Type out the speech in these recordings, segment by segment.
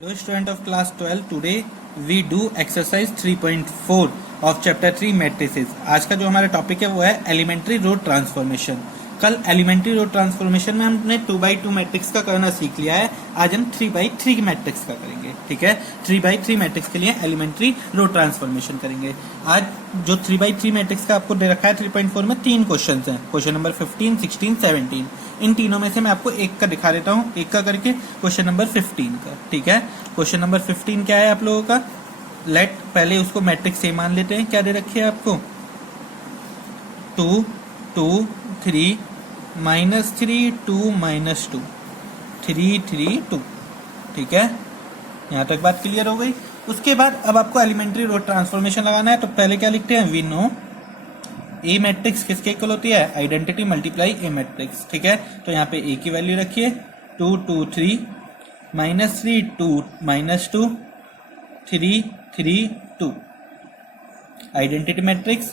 Hello student of class 12, today we do exercise 3.4 of chapter 3 matrices। आज का जो हमारा टॉपिक है वो है एलिमेंट्री रो ट्रांसफॉर्मेशन। कल एलिमेंट्री रो ट्रांसफॉर्मेशन में हमने 2x2 मैट्रिक्स का करना सीख लिया है, आज हम 3x3 मैट्रिक्स का करेंगे। ठीक है, 3x3 मैट्रिक्स के लिए एलिमेंट्री रो ट्रांसफॉर्मेशन करेंगे। आज जो 3x3 मैट्रिक्स का आपको दे रखा है 3.4 में 3 क्वेश्चन हैं, क्वेश्चन नंबर 15, 16, 17। इन तीनों में से मैं आपको एक का दिखा देता हूँ, एक का करके क्वेश्चन नंबर 15 का। ठीक है, क्वेश्चन नंबर 15 क्या है आप लोगों का? लेट पहले उसको मैट्रिक्स ए मान लेते हैं। क्या दे रखी है आपको? 2 2 3 -3 2 -2 3 3 2। ठीक है, यहाँ तक बात क्लियर हो गई। उसके बाद अब आपको एलिमेंट्री रो ट्रांसफॉर्मेशन लगाना है, तो पहले क्या लिखते हैं? वी नो ए मैट्रिक्स किसके इक्वल होती है? आइडेंटिटी मल्टीप्लाई ए मैट्रिक्स। ठीक है, तो यहाँ पे ए की वैल्यू रखिए 2 2 3 -3 2 -2 3 3 2। Identity matrix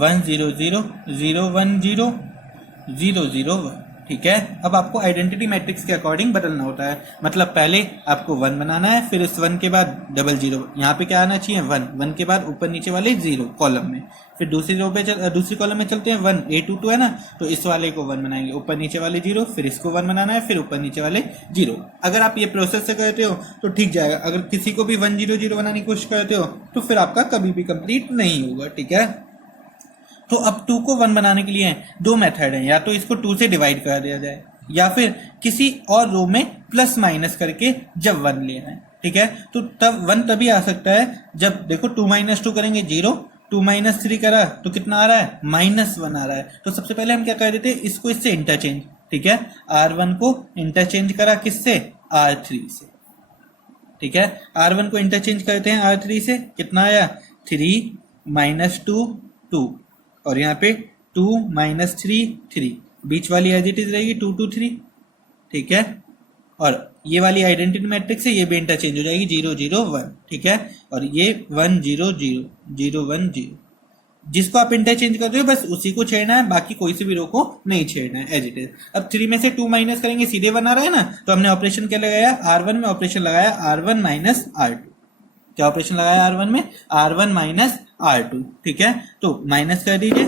1 0 0 0 1 0 0 0 1। ठीक है, अब आपको आइडेंटिटी मैट्रिक्स के अकॉर्डिंग बदलना होता है। मतलब पहले आपको 1 बनाना है, फिर इस 1 के बाद डबल 0, यहाँ पे क्या आना चाहिए? 1 1 के बाद ऊपर नीचे वाले 0 कॉलम में। फिर दूसरी रो पे दूसरी कॉलम में चलते हैं, 1 A 2 2 है ना, तो इस वाले को 1 बनाएंगे, ऊपर नीचे वाले 0, फिर इसको 1 बनाना है, फिर ऊपर नीचे वाले 0। अगर आप ये प्रोसेस से करते हो तो ठीक जाएगा। अगर किसी को भी 1 0 0 बनाने की कोशिश करते हो तो फिर आपका कभी भी कंप्लीट नहीं होगा। ठीक है, तो अब 2 को 1 बनाने के लिए दो मेथड हैं, या तो इसको 2 से डिवाइड कर दिया जाए या फिर किसी और रो में प्लस माइनस करके जब 1 लेना है। ठीक है, तो तब 1 तभी आ सकता है जब देखो 2 - 2 करेंगे 0, 2 - 3 करा तो कितना आ रहा है? -1 आ रहा है। तो सबसे पहले हम क्या कर देते हैं? इसको इससे इंटरचेंज। ठीक है, R1 को इंटरचेंज करा किससे? R3 से। ठीक है, R1 को इंटरचेंज करते हैं R3 से, कितना आया? 3 -2 2, और यहाँ पे 2 -3 3, बीच वाली एज इट इज रहेगी 2 2 3। ठीक है, और ये वाली आइडेंटिटी मैट्रिक्स है, ये भी इंटरचेंज हो जाएगी 0 0 1। ठीक है, और ये 1 0 0 0 1 0। जिसको आप इंटरचेंज कर रहे हो बस उसी को छेड़ना है, बाकी कोई से भी रो को नहीं छेड़ना है, एज इट इज। अब 3 में से 2 माइनस करेंगे, सीधे 1 आ रहा है ना, तो हमने ऑपरेशन क्या लगाया? R1 में ऑपरेशन लगाया R1 - R2। क्या ऑपरेशन लगाया R1 में? R1 - R2। ठीक है, तो माइनस कर दीजिए,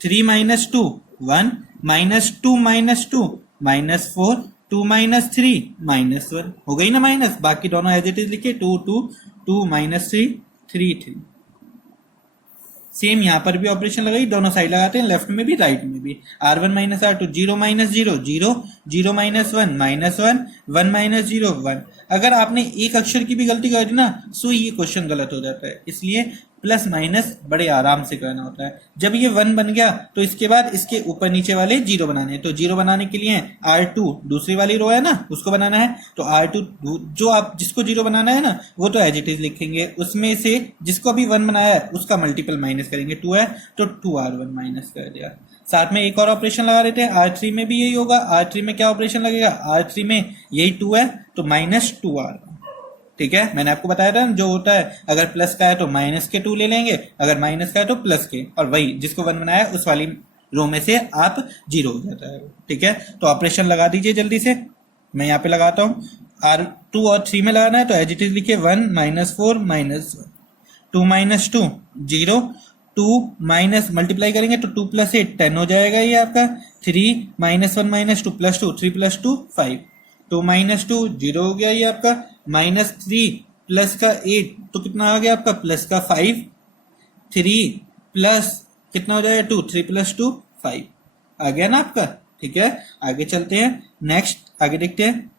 3 - 2 1 -2 -2 -4 2 -3 -1 हो गई ना माइनस। बाकी दोनों एज इट इज लिखिए, 2 2 2 -3 3 3। सेम यहाँ पर भी ऑपरेशन लगाई, दोनों साइड लगाते हैं, लेफ्ट में भी राइट में भी। R1 - R2 0 - 0 0 0 -1 -1 1 -0 1। अगर आपने एक अक्षर की भी गलती कर दी ना सो ये क्वेश्चन गलत हो जाता है, इसलिए प्लस माइनस बड़े आराम से करना होता है। जब ये 1 बन गया तो इसके बाद इसके ऊपर नीचे वाले 0 बनाने हैं। तो 0 बनाने के लिए R2 दूसरी वाली रो है ना, उसको बनाना है। तो R2 जो आप जिसको 0 बनाना है ना वो तो एज इट इज लिखेंगे, उसमें से जिसको अभी 1 बनाया है उसका मल्टीपल माइनस करेंगे। 2 है तो 2R1 माइनस कर दिया। साथ में एक और ऑपरेशन लगा देते हैं, R3 में भी यही होगा। R3 में क्या ऑपरेशन लगेगा? R3 में यही 2 है तो -2R1। ठीक है, मैंने आपको बताया था जो होता है, अगर प्लस का है तो माइनस के 2 ले लेंगे, अगर माइनस का है तो प्लस के, और वही जिसको 1 बनाया उस वाली रो में से आप 0 हो जाता है। ठीक है, तो ऑपरेशन लगा दीजिए जल्दी से। मैं यहाँ पे लगाता हूँ, R2 और 3 में लगाना है तो एज इट इज लिखिए 1 -4 -1 2 -2 0 2 माइनस मल्टीप्लाई करेंगे तो 2 + 8 10 हो जाएगा ये आपका। 3 -1 -2 +2 3 + 2 5, 2 -2 0 हो गया ये आपका। -3 प्लस का 8 तो कितना आ गया आपका? प्लस का 5। 3 प्लस कितना हो जाएगा? 2 3 + 2 5 आ गया ना आपका। ठीक है, आगे चलते हैं, नेक्स्ट आगे देखते हैं।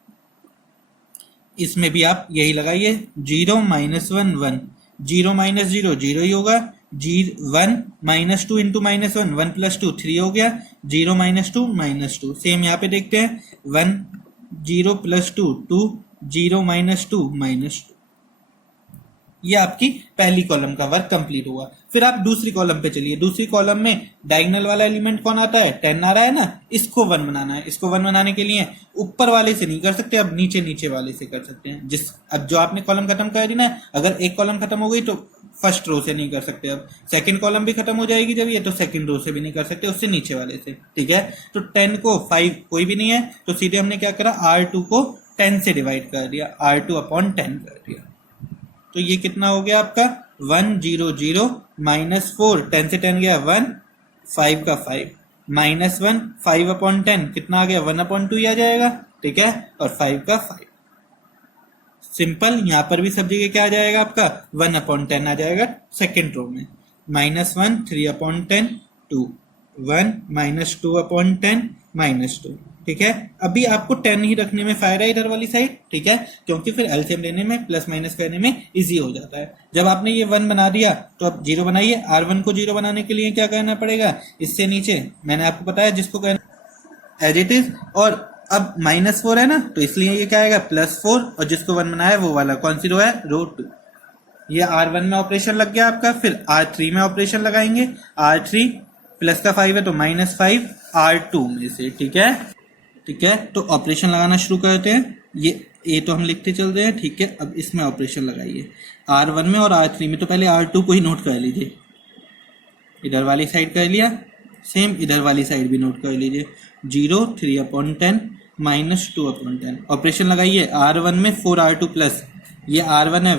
इसमें भी आप यही लगाइए, 0 -1 1 0 -0 0 ही होगा। 1 -2 इंटू -1 1 + 2 3 हो गया। 0 -2 -2 सेम यहाँ पे देखते हैं, 1 0 + 2 2 0 -2 -2। ये आपकी पहली कॉलम का वर्क कंप्लीट हुआ। फिर आप दूसरी कॉलम पे चलिए। दूसरी कॉलम में डायगोनल वाला एलिमेंट कौन आता है? 10 आ रहा है ना, इसको 1 बनाना है। इसको 1 बनाने के लिए ऊपर वाले से नहीं कर सकते, अब नीचे नीचे वाले से कर सकते हैं। अब जो आपने कॉलम खत्म कर दी ना, अगर एक कॉलम खत्म हो गई तो फर्स्ट रो से नहीं कर सकते, अब सेकंड कॉलम भी खत्म हो जाएगी जब ये, तो सेकंड रो से भी नहीं कर सकते, उससे नीचे वाले से। ठीक है, तो 10 को 5 कोई भी नहीं है तो सीधे हमने क्या करा, R2 को 10 से डिवाइड कर दिया, R2/10 कर दिया। तो ये कितना हो गया आपका 100 माइनस 4, 10 से 10 गया 1, 5 का 5 माइनस 1, 5/10 कितना आ गया 1/2 ही आ जाएगा, ठीक है, और 5 का 5। सिंपल, यहाँ पर भी सब जगह क्या आ जाएगा आपका 1/10 आ जाएगा सेकेंड रो में। -1 3/10 2, 1 माइनस 2/10 -2, ठीक है। अभी आपको 10 ही रखने में फायदा है इधर वाली साइड, ठीक है, क्योंकि फिर एलसीएम लेने में प्लस माइनस करने में इजी हो जाता है। जब आपने ये 1 बना दिया तो अब 0 बनाइए। R1 को 0 बनाने के लिए क्या करना पड़ेगा, इससे नीचे मैंने आपको बताया जिसको करना एज इट इज, और अब -4 है ना, तो इसलिए ये क्या आएगा +4, और जिसको 1 बनाया वो वाला कौन सी रो है, रो 2। ये R1 में ऑपरेशन लग गया आपका, फिर R3 में ऑपरेशन लगाएंगे, R3 प्लस का 5 है तो -5 R2 में से, ठीक है, ठीक है। तो ऑपरेशन लगाना शुरू करते हैं। ये तो हम लिखते चल रहे हैं, ठीक है। अब इसमें ऑपरेशन लगाइए R1 में और R3 में। तो पहले R2 को ही नोट कर लीजिए, इधर वाली साइड कर लिया, सेम इधर वाली साइड भी नोट कर लीजिए। 0 3/10 -2/10 ऑपरेशन लगाइए। R1 में 4R2 प्लस, ये R1 है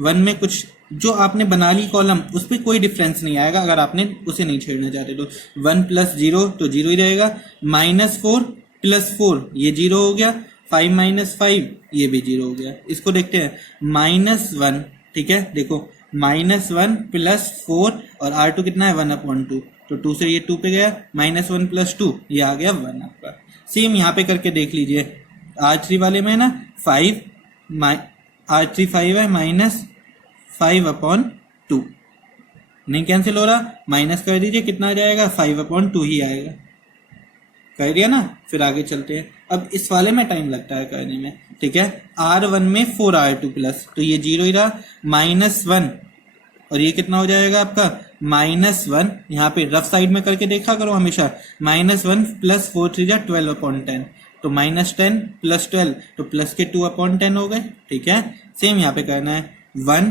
1 में कुछ जो आपने बना ली कॉलम उस पर कोई डिफरेंस नहीं आएगा अगर आपने उसे नहीं छेड़ना चाहते तो। 1 + 0 तो 0 ही रहेगा, -4 + 4 ये 0 हो गया, 5 - 5 ये भी 0 हो गया। इसको देखते हैं -1, ठीक है, देखो -1 + 4 और R2 कितना है 1/2, तो 2 से ये 2 पे गया, -1 + 2 ये आ गया 1 आपका। सेम यहाँ पे करके देख लीजिए, R3 वाले में ना 5 R3 5 है -5/2 नहीं कैंसिल हो रहा, माइनस कर दीजिए, कितना आ जाएगा 5/2 ही आएगा। कर दिया ना, फिर आगे चलते हैं। अब इस वाले में टाइम लगता है करने में, ठीक है। R1 में 4R2 प्लस, तो ये 0 ही रहा, -1 और ये कितना हो जाएगा आपका -1। यहाँ पे रफ साइड में करके देखा करो हमेशा, -1 + 4 3 = 12/10, तो -10 + 12 तो प्लस के 2/10 हो गए, ठीक है। सेम यहाँ पे करना है, 1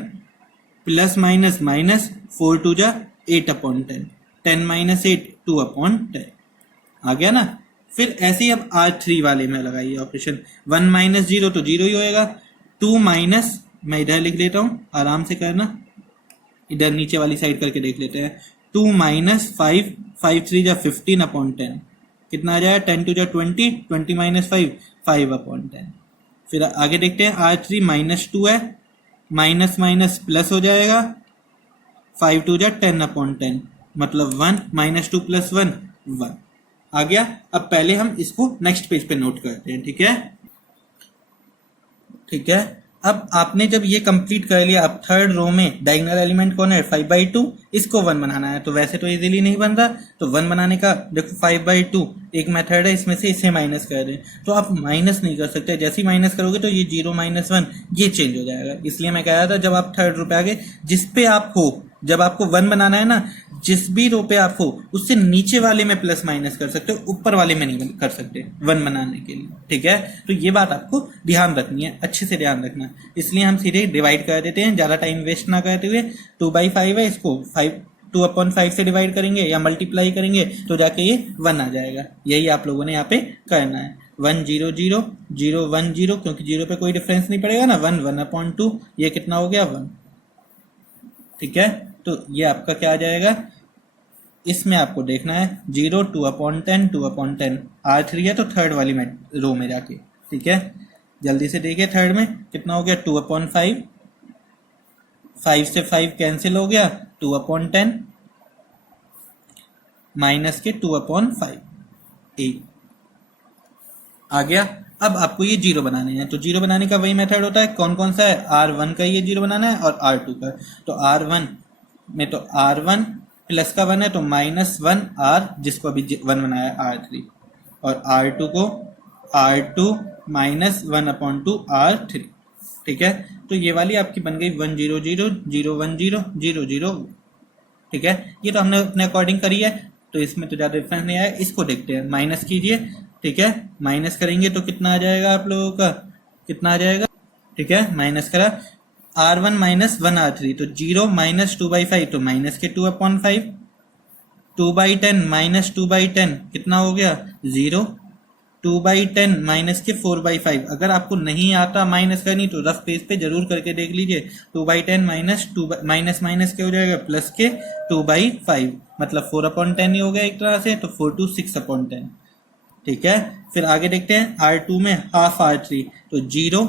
प्लस माइनस माइनस 4 2 = 8/10, 10 - 8 2/10 आ गया ना। फिर ऐसे ही अब R3 वाले में लगाइए ऑपरेशन, 1 - 0 तो 0 ही होएगा, 2 माइनस, मैं इधर लिख लेता हूँ आराम से करना, इधर नीचे वाली साइड करके देख लेते हैं, 2 - 5 5 3 = 15/10 कितना आ जाएगा, 10 2 = 20 20 - 5 5/10। फिर आगे देखते हैं, R3 -2 है, माइनस माइनस प्लस हो जाएगा, 5 2 = 10/10 मतलब 1 -2 + 1 1 आ गया। अब पहले हम इसको नेक्स्ट पेज पे नोट करते हैं, ठीक है, ठीक है। अब आपने जब ये कंप्लीट कर लिया, अब थर्ड रो में डायगोनल एलिमेंट कौन है 5/2, इसको 1 बनाना है। तो वैसे तो इजीली नहीं बन रहा, तो 1 बनाने का देखो 5/2 एक मेथड है, इसमें से इसे माइनस कर दें। तो आप माइनस नहीं कर सकते, जैसे ही माइनस करोगे तो ये 0 - 1 ये चेंज हो जाएगा। इसलिए मैं कह रहा था जब आप थर्ड रो पे आगे, जिस पे आप हो, जब आपको 1 बनाना है ना, जिस भी रो पे आप हो उससे नीचे वाले में प्लस माइनस कर सकते हो, ऊपर वाले में नहीं कर सकते 1 बनाने के लिए, ठीक है। तो ये बात आपको ध्यान रखनी है, अच्छे से ध्यान रखना। इसलिए हम सीधे डिवाइड कर देते हैं, ज्यादा टाइम वेस्ट ना करते हुए। 2/5 है, इसको 2/5 से डिवाइड करेंगे या मल्टीप्लाई करेंगे तो जाके ये 1 आ जाएगा। यही आप लोगों ने यहाँ पे करना है, 1 0 0 0 1 0, क्योंकि 0 पे कोई डिफरेंस नहीं पड़ेगा ना, 1 1/2 ये कितना हो गया 1, ठीक है। तो ये आपका क्या आ जाएगा, इसमें आपको देखना है 0 2/10 2/10, R3 है तो थर्ड वाली में रो में जाके, ठीक है। जल्दी से देखिए, थर्ड में कितना हो गया 2/5, 5 से 5 कैंसिल हो गया, 2/10 माइनस के 2/5 8 आ गया। अब आपको ये 0 बनाने हैं, तो 0 बनाने का वही मेथड होता है, कौन कौन सा है, R1 का ये 0 बनाना है और R2 का। तो R1 में तो R1 प्लस का 1 है तो -1 R, जिसको अभी 1 बनाया R3, और R2 को R2 -1/2 R3, ठीक है। तो ये वाली आपकी बन गई 1 0 0 0 1 0 0 0, ठीक है। ये तो हमने अपने अकॉर्डिंग करी है, तो इसमें तो ज्यादा डिफरेंस नहीं आया। इसको देखते हैं, माइनस कीजिए, ठीक है। माइनस करेंगे तो कितना आ जाएगा आप लोगों का, कितना आ जाएगा, ठीक है। माइनस करा, R1 -1 R3 तो 0 - 2/5 तो माइनस के 2/5, 2/10 - 2/10 कितना हो गया 0, 2/10 माइनस के 4/5। अगर आपको नहीं आता माइनस करनी तो रफ पेज पे जरूर करके देख लीजिए। 2/10 माइनस माइनस क्या हो जाएगा, प्लस के 2/5, मतलब 4/10 ही हो गया एक तरह से, तो 4 to 6/10। ठीक है, फिर आगे देखते हैं R2 में हाफ R3, तो 0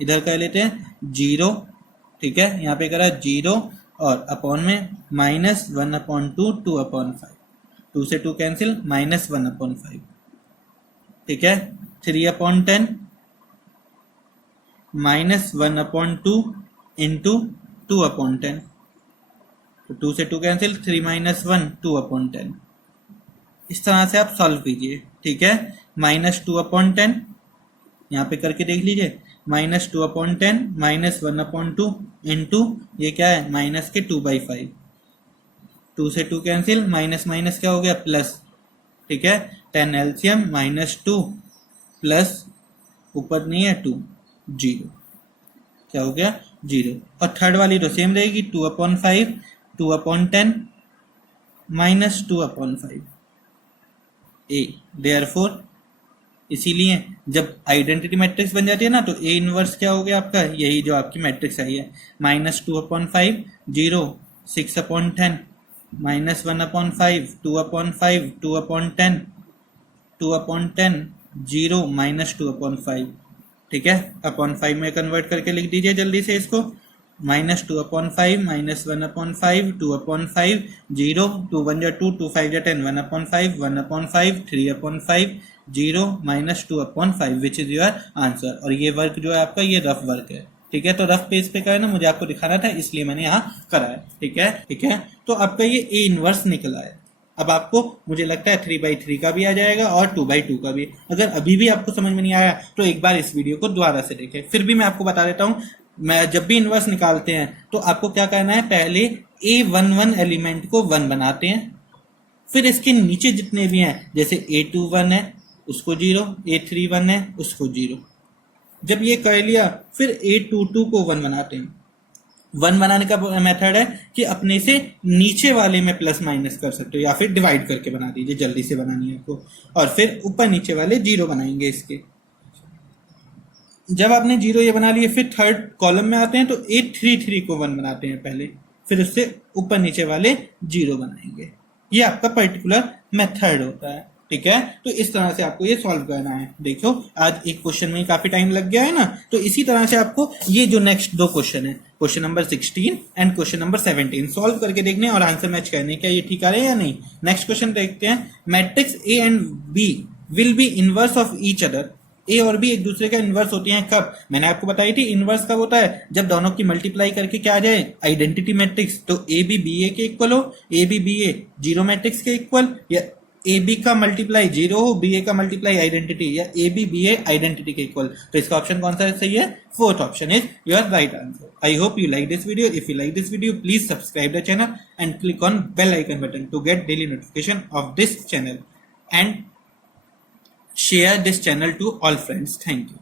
इधर कर लेते हैं 0। ठीक है, यहाँ पे करा 0 और अपॉन में -1/2 2/5, 2 से 2 कैंसिल, -1/5। ठीक है, 3/10 -1/2 इंटू 2/10, तो 2 से 2 कैंसिल, 3 - 1 2/10। इस तरह से आप सॉल्व कीजिए। ठीक है, -2/10 यहाँ पे करके देख लीजिए, -2/10 -1/2 इंटू ये क्या है, माइनस के 2/5, 2 से 2 कैंसिल, माइनस माइनस क्या हो गया, प्लस। ठीक है, 10 एलसीएम -2 प्लस ऊपर नहीं है 2, 0, क्या हो गया 0। और थर्ड वाली तो सेम रहेगी, 2/5 2/10 -2/5 ए। देयरफॉर इसीलिए जब आइडेंटिटी मैट्रिक्स बन जाती है ना, तो ए इनवर्स क्या हो गया आपका, यही जो आपकी मैट्रिक्स आई है, -2/5 0 6/10 -1/5 2/5 2/10 2/10 0 -2/5। ठीक है, अपॉन 5 में कन्वर्ट करके लिख दीजिए जल्दी से इसको, -2/5 -1/5 2/5 0 2 1 2 2 5 10 1/5 1/5 3/5 0 -2/5 विच इज योर आंसर। और ये वर्क जो है आपका, ये रफ वर्क है। ठीक है, तो रफ पेज पे का है ना, मुझे आपको दिखाना था इसलिए मैंने यहाँ करा है। ठीक है, ठीक है, तो आपका ये ए इनवर्स निकला है। अब आपको मुझे लगता है 3/3 का भी आ जाएगा और 2/2 का भी। अगर अभी भी आपको समझ में नहीं आया तो एक बार इस वीडियो को दोबारा से देखें। फिर भी मैं आपको बता देता हूँ, मैं जब भी इनवर्स निकालते हैं तो आपको क्या करना है, पहले A11 एलिमेंट को 1 बनाते हैं, फिर इसके नीचे जितने भी हैं, जैसे A21 है उसको 0, A31 है उसको 0। जब ये कर लिया फिर A22 को 1 बनाते हैं। 1 बनाने का मेथड है कि अपने से नीचे वाले में प्लस माइनस कर सकते हो, या फिर डिवाइड करके बना दीजिए, जल्दी से बनानी है आपको। और फिर ऊपर नीचे वाले 0 बनाएंगे इसके। जब आपने 0 ये बना लिए, फिर थर्ड कॉलम में आते हैं तो A33 को 1 बनाते हैं पहले, फिर उससे ऊपर नीचे वाले 0 बनाएंगे। ये आपका पर्टिकुलर मेथड होता है। ठीक है, तो इस तरह से आपको ये सॉल्व करना है। देखो आज एक क्वेश्चन में काफी टाइम लग गया है ना, तो इसी तरह से आपको ये जो नेक्स्ट 2 क्वेश्चन है, question number 16 and question number 17, solve करके देखने और आंसर मैच करने, क्या ये ठीक आ रहे हैं या नहीं। नेक्स्ट क्वेश्चन देखते हैं, matrix A and B will be inverse of each other. A और बी एक दूसरे का इनवर्स होती हैं कब, मैंने आपको बताई थी इनवर्स कब होता है, जब दोनों की मल्टीप्लाई करके क्या आ जाए, आइडेंटिटी मैट्रिक्स। तो ए बी बी ए के इक्वल हो, A B B A 0 matrix के इक्वल, या ए बी का मल्टीप्लाई 0 हो, बी ए का मल्टीप्लाई आइडेंटिटी, या A B B A identity के इक्वल। तो इसका ऑप्शन कौन सा सही है, fourth option is your right answer. I hope you like this video. If you like this video please subscribe the channel and click on bell icon button to get daily notification of this channel and share this channel to all friends. Thank you.